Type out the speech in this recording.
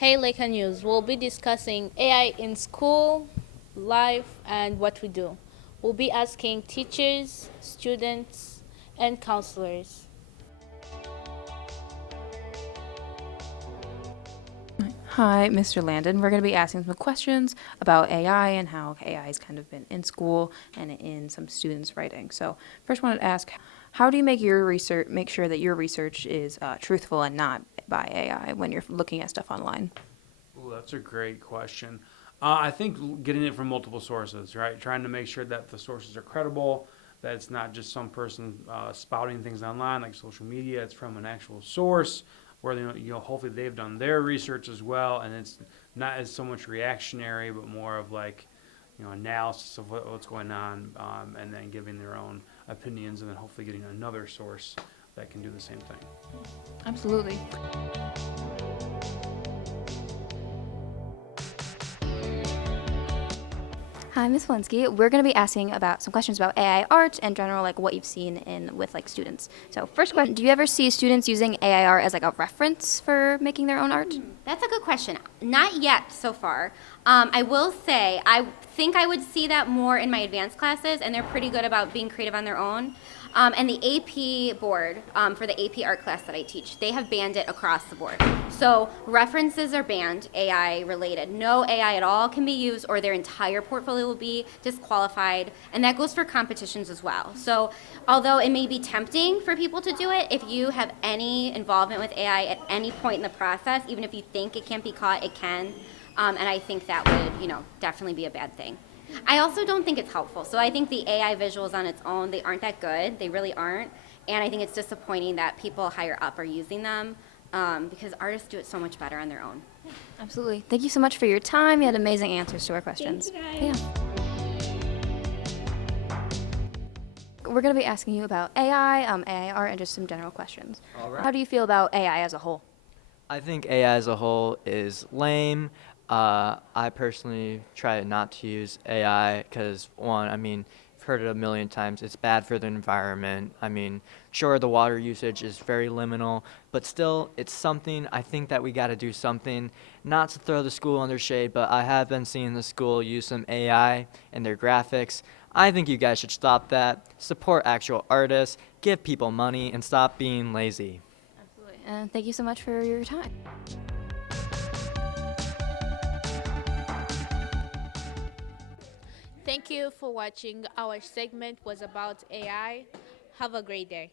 Hey Leica News, we'll be discussing AI in school, life, and what we do. We'll be asking teachers, students, and counselors. Hi, Mr. Landon. We're going to be asking some questions about AI and how AI has kind of been in school and in some students' writing. So, first, I wanted to ask, how do you make sure that your research is truthful and not by AI when you're looking at stuff online? Ooh, that's a great question. I think getting it from multiple sources, right? Trying to make sure that the sources are credible, that it's not just some person spouting things online like social media. It's from an actual source where hopefully they've done their research as well, and it's not as so much reactionary, but more of like analysis of what's going on, and then giving their own opinions, and then hopefully getting another source that can do the same thing. Absolutely. Hi, Ms. Walensky. We're going to be asking about some questions about AI art and general, like what you've seen in with like students. So, first question: do you ever see students using AI art as like a reference for making their own art? That's a good question. Not yet so far. I will say I think I would see that more in my advanced classes, and they're pretty good about being creative on their own. And the AP board for the AP art class that I teach, they have banned it across the board. So references are banned, AI related. No AI at all can be used, or their entire portfolio will be disqualified. And that goes for competitions as well. So although it may be tempting for people to do it, if you have any involvement with AI at any point in the process, even if you think it can't be caught, it can. And I think that would, definitely be a bad thing. I also don't think it's helpful. So I think the AI visuals on its own, they aren't that good. They really aren't. And I think it's disappointing that people higher up are using them because artists do it so much better on their own. Absolutely. Thank you so much for your time. You had amazing answers to our questions. Thank you, guys. Yeah. We're going to be asking you about AI art, and just some general questions. All right. How do you feel about AI as a whole? I think AI as a whole is lame. I personally try not to use AI because, one, I've heard it a million times. It's bad for the environment. Sure, the water usage is very liminal, but still, it's something. I think that we got to do something, not to throw the school under shade, but I have been seeing the school use some AI in their graphics. I think you guys should stop that, support actual artists, give people money, and stop being lazy. Absolutely. And thank you so much for your time. Thank you for watching. Our segment was about AI. Have a great day.